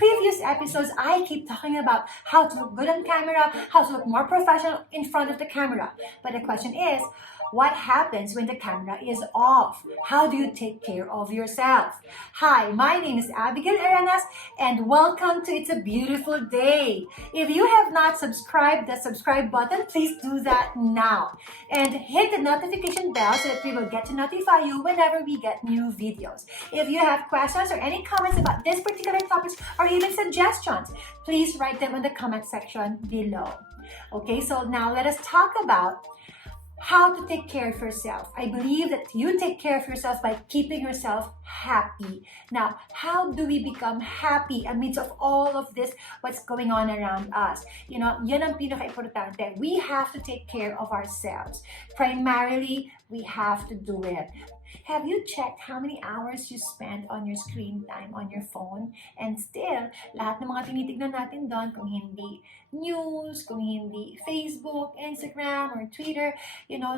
previous episodes, I keep talking about how to look good on camera, how to look more professional in front of the camera. But the question is, what happens when the camera is off? How do you take care of yourself? Hi, my name is Abbygale and welcome to It's a Beautiful Day. If you have not subscribed, the subscribe button, please do that now. And hit the notification bell so that we will get to notify you whenever we get new videos. If you have questions or any comments about this particular topics or even suggestions, please write them in the comment section below. Okay, so now let us talk about how to take care of yourself. I believe that you take care of yourself by keeping yourself happy. Now, how do we become happy amidst of all of this, what's going on around us? Yan ang pinaka-importante. We have to take care of ourselves. Primarily, we have to do it. Have you checked how many hours you spend on your screen time on your phone? And still, lahat ng mga tinitignan natin doon, kung hindi news, kung hindi Facebook, Instagram, or Twitter,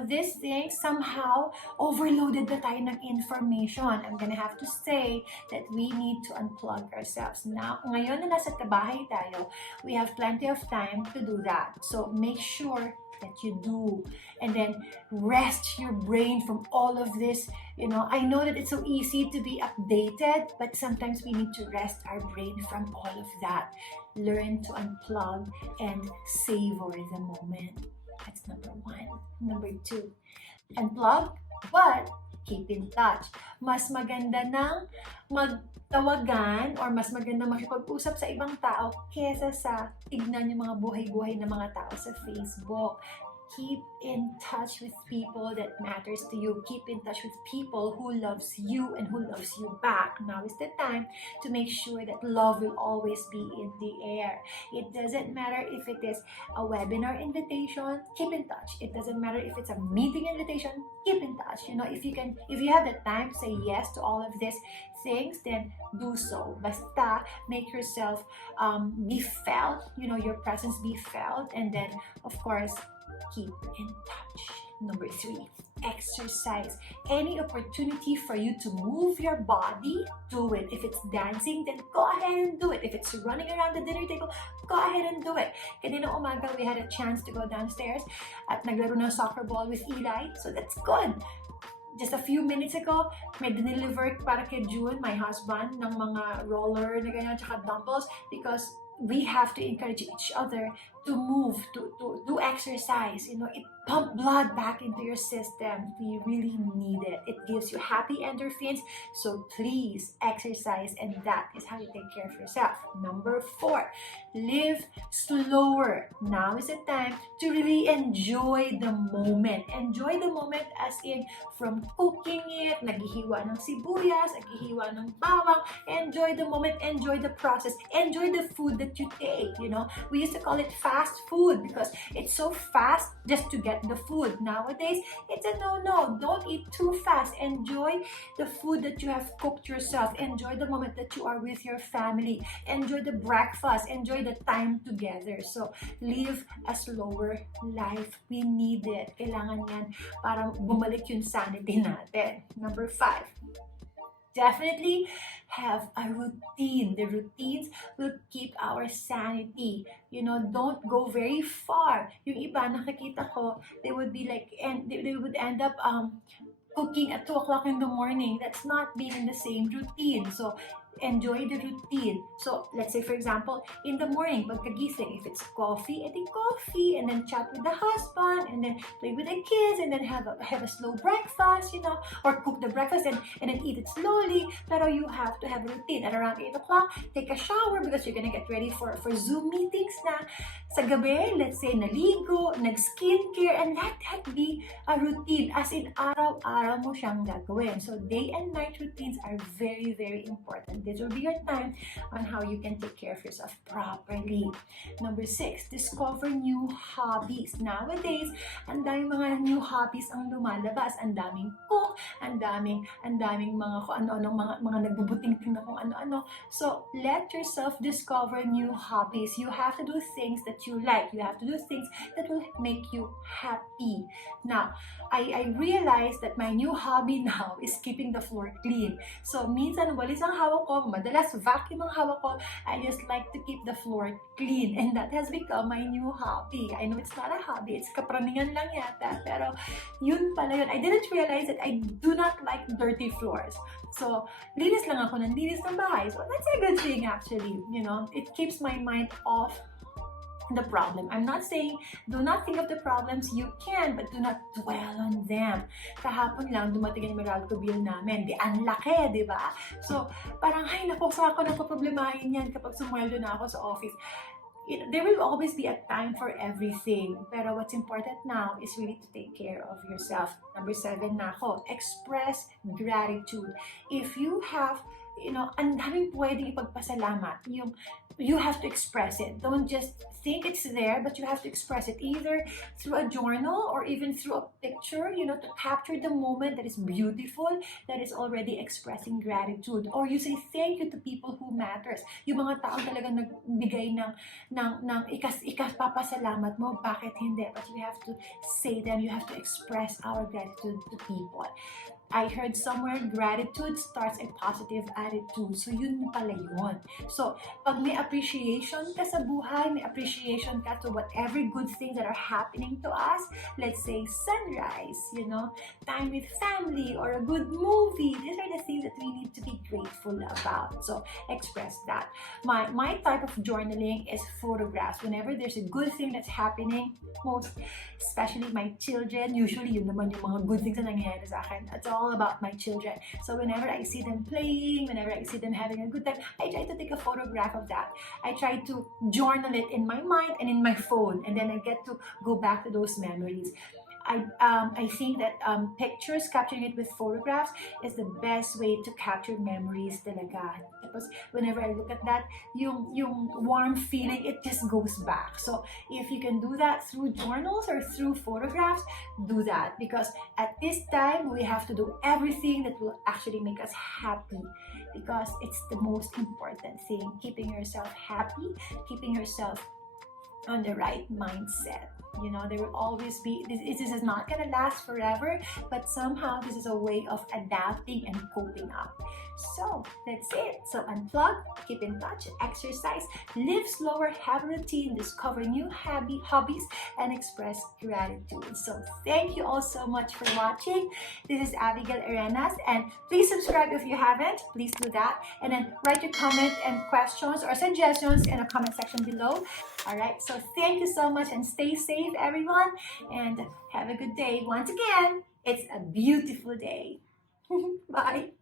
these things somehow overloaded na tayo ng information. I'm gonna have to say that we need to unplug ourselves. Now, ngayon na nasa kabahay tayo, we have plenty of time to do that. So make sure that you do, and then rest your brain from all of this. I know that it's so easy to be updated, but sometimes we need to rest our brain from all of that. Learn to unplug and savor the moment. That's number one. Number two, unplug, but keep in touch. Mas maganda nang magtawagan or mas maganda makipag-usap sa ibang tao kesa sa tignan yung mga buhay-buhay ng mga tao sa Facebook. Keep in touch with people that matters to you. Keep in touch with people who loves you and who loves you back. Now is the time to make sure that love will always be in the air. It doesn't matter if it is a webinar invitation, keep in touch. It doesn't matter if it's a meeting invitation, keep in touch. If you have the time to say yes to all of these things, then do so. Basta make yourself be felt, your presence be felt, and then of course keep in touch. Number three, exercise. Any opportunity for you to move your body, do it. If it's dancing, then go ahead and do it. If it's running around the dinner table, go ahead and do it. Kanina umaga, we had a chance to go downstairs at naglaro ng soccer ball with Eli, so that's good. Just a few minutes ago, may dineliver para kay June, my husband, ng mga roller na ganyan, tsaka dumbbells, because we have to encourage each other to move, to do exercise. It pump blood back into your system. We really need it. It gives you happy endorphins. So please exercise, and that is how you take care of yourself. Number four, live slower. Now is the time to really enjoy the moment. Enjoy the moment as in from cooking it, naghihiwa ng sibuyas, naghihiwa ng bawang. Enjoy the moment, enjoy the process, enjoy the food that you take. We used to call it fast food because it's so fast just to get the food. Nowadays, it's a no-no. Don't eat too fast. Enjoy the food that you have cooked yourself. Enjoy the moment that you are with your family. Enjoy the breakfast. Enjoy the time together. So, live a slower life. We need it. Kailangan yan para bumalik yung sanity natin. Number five, definitely have a routine. The routines will keep our sanity. Don't go very far. Yung iba, nakikita ko, they would be like, and they would end up cooking at 2 o'clock in the morning. That's not being in the same routine. So, enjoy the routine. So, let's say for example, in the morning, pagkagising, if it's coffee, edi coffee, and then chat with the husband, and then play with the kids, and then have a slow breakfast, or cook the breakfast and then eat it slowly. Pero you have to have a routine. At around 8 o'clock, take a shower because you're gonna get ready for Zoom meetings na. Sa gabi, let's say, naligo, nag-skincare, and let that be a routine. As in, araw-araw mo siyang gagawin. So, day and night routines are very, very important. This will be your time on how you can take care of yourself properly. Number six, discover new hobbies. Nowadays, ang daming mga new hobbies ang lumalabas. Ang daming cook, ang daming mga kung ano-ano, mga nagbubuting-ting na kung ano-ano. So, let yourself discover new hobbies. You have to do things that you like. You have to do things that will make you happy. Now, I realized that my new hobby now is keeping the floor clean. So, minsan walis ang hawak ko, ko, madalas vacuum ang hawak ko. I just like to keep the floor clean, and that has become my new hobby. I know it's not a hobby, it's kapraningan lang yata, pero yun pala yun. I didn't realize that I do not like dirty floors. So, linis lang ako ng linis ng bahay. So, that's a good thing actually, you know. It keeps my mind off the problem. I'm not saying do not think of the problems, you can, but do not dwell on them. Kahapon lang dumating yung Meralco bill namin, ang laki, di ba? So parang ay naku, sa ako napaproblemahin yan kapag sumweldo na ako sa office. You know, there will always be a time for everything, pero what's important now is really to take care of yourself. Number 7 na ako, express gratitude. If you have, you know, ang daming pwedeng ipagpasalamat, you have to express it. Don't just think it's there, but you have to express it either through a journal or even through a picture, you know, to capture the moment that is beautiful, that is already expressing gratitude. Or you say thank you to people who matters. Yung mga taong talagang nagbigay ng papasalamat mo, bakit hindi? But you have to say them, you have to express our gratitude to people. I heard somewhere, gratitude starts a positive attitude. So, yun pala yun. So, pag may appreciation ka sa buhay, may appreciation ka to whatever good things that are happening to us, let's say sunrise, you know, time with family, or a good movie. These are the things that we need to be grateful about. So, express that. My type of journaling is photographs. Whenever there's a good thing that's happening, most especially my children, usually yun naman yung mga good things na nangyayari sa akin. It's all about my children. So whenever I see them playing, whenever I see them having a good time, I try to take a photograph of that. I try to journal it in my mind and in my phone, and then I get to go back to those memories. I think that pictures, capturing it with photographs, is the best way to capture memories talaga. Tapos, whenever I look at that, yung warm feeling, it just goes back. So, if you can do that through journals or through photographs, do that. Because at this time, we have to do everything that will actually make us happy. Because it's the most important thing. Keeping yourself happy, keeping yourself on the right mindset. You know, there will always be, this is not gonna last forever, but somehow this is a way of adapting and coping up. So that's it. So unplug, keep in touch, exercise, live slower, have a routine, discover new hobbies, and express gratitude. So thank you all so much for watching. This is Abbygale Arenas, and please subscribe if you haven't. Please do that, and then write your comment and questions or suggestions in the comment section below. All right, so thank you so much, and stay safe, everyone, and have a good day. Once again, it's a beautiful day. Bye.